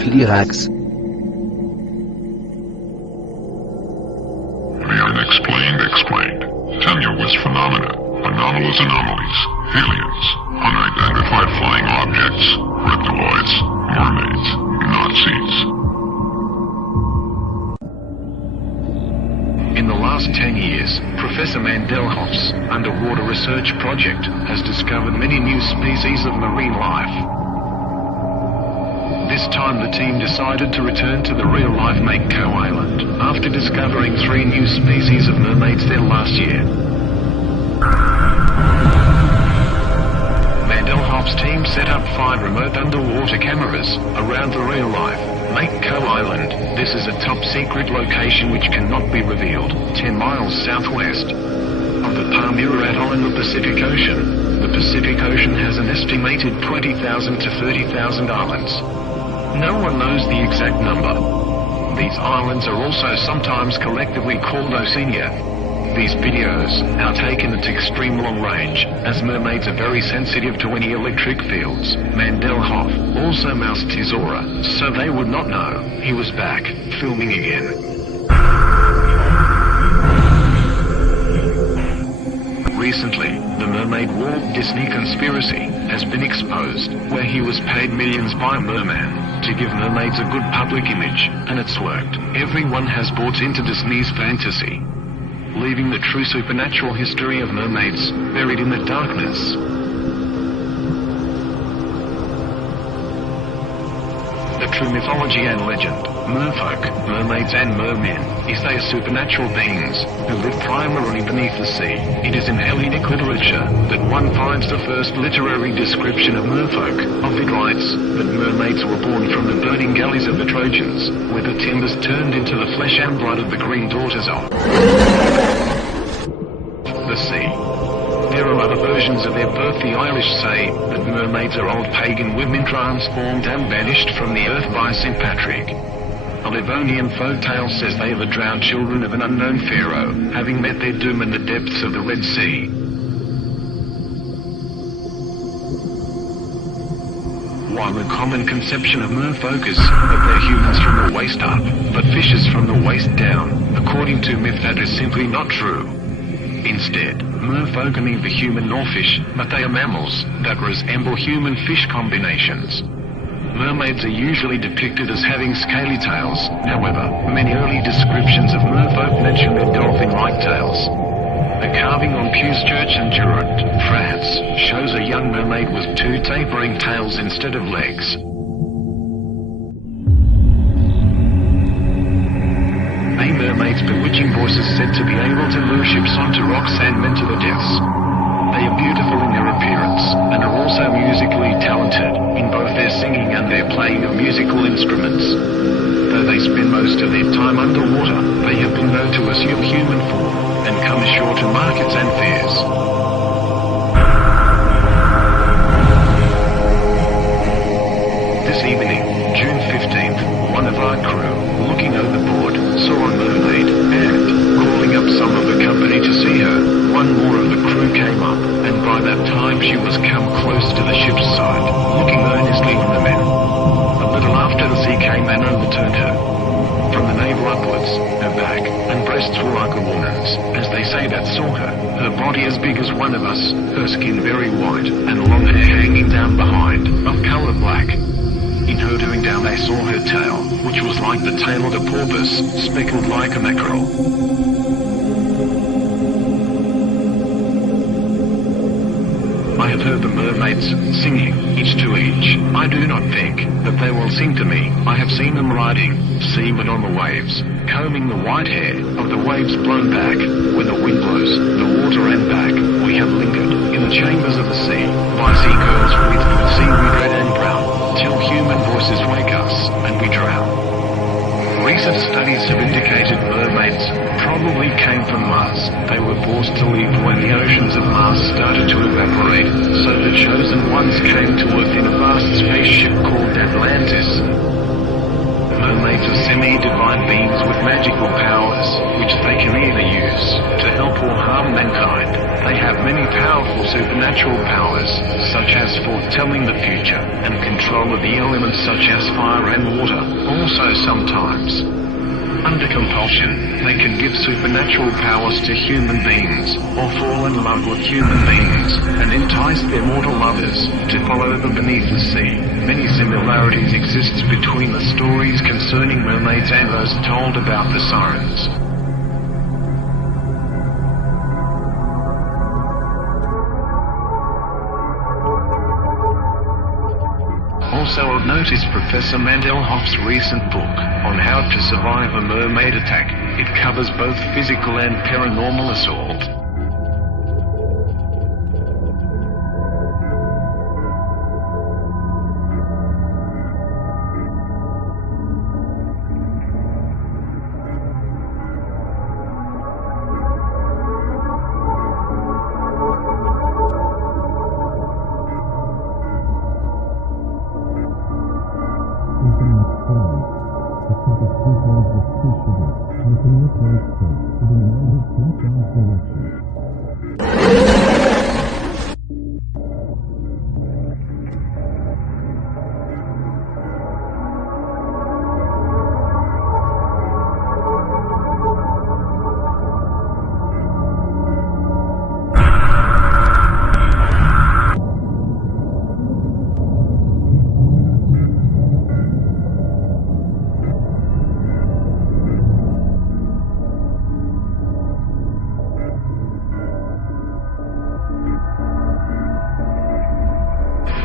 Flirax. The unexplained explained. Tenuous phenomena, anomalous anomalies, aliens, unidentified flying objects, reptiloids, mermaids, Nazis. In the last 10 years, Professor Mandelhoff's underwater research project has discovered many new species of marine life. This time the team decided to return to the real-life Mako Island after discovering 3 new species of mermaids there last year. Mandelhoff's team set up 5 remote underwater cameras around the real-life Mako Island. This is a top-secret location which cannot be revealed, 10 miles southwest of the Palmyra Atoll in the Pacific Ocean. The Pacific Ocean has an estimated 20,000 to 30,000 islands. No one knows the exact number. These islands are also sometimes collectively called Oceania. These videos are taken at extreme long range, as mermaids are very sensitive to any electric fields. Mandelhoff also masked his aura, so they would not know he was back, filming again. Recently, the Mermaid Walt Disney conspiracy has been exposed, where he was paid millions by a merman to give mermaids a good public image, and it's worked. Everyone has bought into Disney's fantasy, leaving the true supernatural history of mermaids buried in the darkness. The true mythology and legend, merfolk, mermaids and mermen, is they are supernatural beings who live primarily beneath the sea. It is in Hellenic literature that one finds the first literary description of merfolk. Ovid writes that mermaids were born from the burning galleys of the Trojans, where the timbers turned into the flesh and blood of the green daughters of the sea. There are other versions of their birth. The Irish say that mermaids are old pagan women transformed and banished from the earth by St. Patrick. A Livonian folk tale says they are the drowned children of an unknown pharaoh, having met their doom in the depths of the Red Sea. While the common conception of merfolk is that they're humans from the waist up, but fishes from the waist down, according to myth that is simply not true. Instead, merfolk are neither human nor fish, but they are mammals that resemble human-fish combinations. Mermaids are usually depicted as having scaly tails. However, many early descriptions of merfolk mention their dolphin-like tails. A carving on Pew's Church in Durant, France, shows a young mermaid with 2 tapering tails instead of legs. A mermaid's bewitching voice is said to be able to lure ships onto rocks and men to the depths. They are beautiful in their appearance, and are also musically talented, in both their singing and their playing of musical instruments. Though they spend most of their time underwater, they have been known to assume human form, and come ashore to markets and fairs. This evening, June 15th, one of our crew, looking overboard, saw a mermaid, and, calling up some of the company to see her, one more of the crew came up, and by that time she was come close to the ship's side, looking earnestly on the men. A little after the sea came and overturned her. From the navel upwards, her back and breasts were like a woman's, as they say that saw her. Her body as big as one of us, her skin very white, and long hair hanging down behind, of colour black. In her doing down they saw her tail, which was like the tail of a porpoise, speckled like a mackerel. I have heard the mermaids singing, each to each. I do not think that they will sing to me. I have seen them riding, seaward on the waves, combing the white hair of the waves blown back when the wind blows the water and back. We have lingered in the chambers of the sea, by sea girls with seaweed red and brown, till human voices wake us, and we drown. Recent studies have indicated mermaids probably came from Mars. They were forced to leave when the oceans of Mars started to evaporate, so the chosen ones came to Earth in a vast spaceship called Atlantis. mermaids are semi-divine beings with magical powers, which they can either use to help or harm mankind. They have many powerful supernatural powers, such as foretelling the future, and control of the elements such as fire and water. Also sometimes, under compulsion, they can give supernatural powers to human beings, or fall in love with human beings, and entice their mortal lovers to follow them beneath the sea. Many similarities exist between the stories concerning mermaids and those told about the sirens. Also of note is Professor Mandelhoff's recent book on how to survive a mermaid attack. It covers both physical and paranormal assault.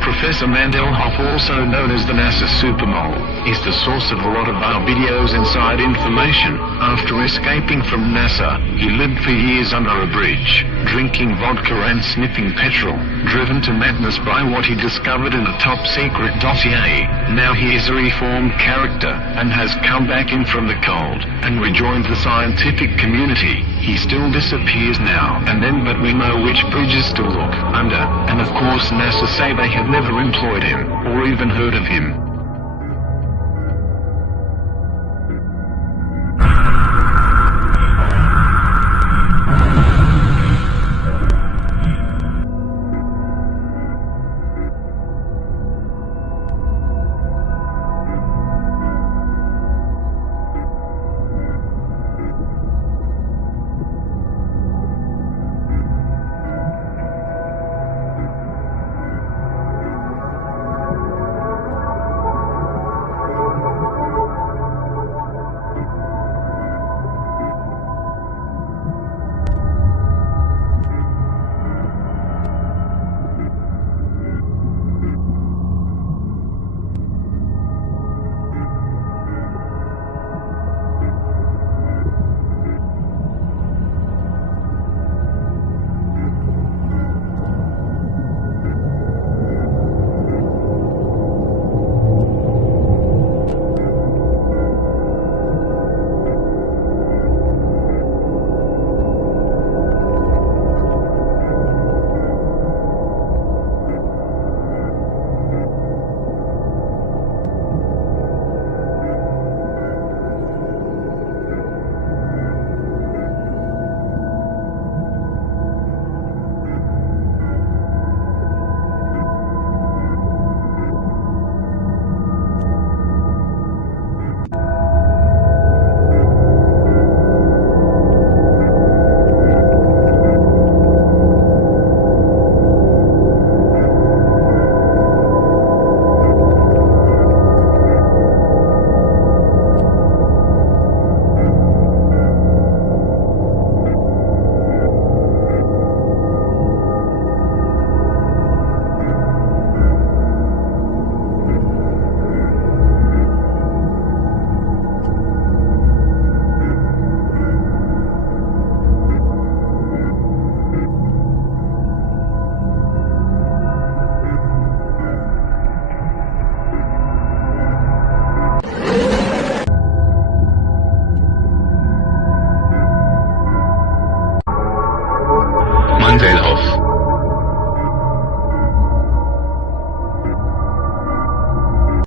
Professor Mandelhoff, also known as the NASA Supermole, is the source of a lot of our videos inside information. After escaping from NASA, he lived for years under a bridge, drinking vodka and sniffing petrol, driven to madness by what he discovered in a top-secret dossier. Now he is a reformed character, and has come back in from the cold, and rejoined the scientific community. He still disappears now and then, but we know which bridges to look under, and of course NASA say they have never employed him, or even heard of him.